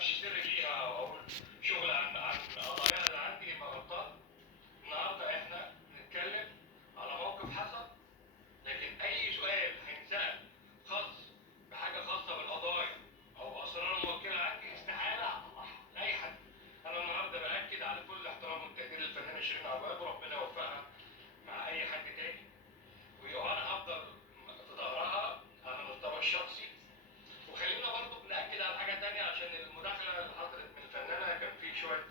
اعرفش سر ليها او اقول شغل عن قضايا اللي عندي يبقى غلطان. النهارده احنا بنتكلم على موقف حصل، لكن اي سؤال هيتسال خاص بحاجه خاصه بالقضايا او اسرار موكله عندي استحاله اطلعها لاي حد. انا النهارده باكد على كل احترام والتقدير للفنانه شيرين عباد، وربنا يوفقها مع اي حد تاني، وانا هفضل في ظهرها على المستوى الشخصي. وخلينا برضو بنأكد على حاجة تانية عشان المداخلة اللي حصلت من الفنانة كان في شوية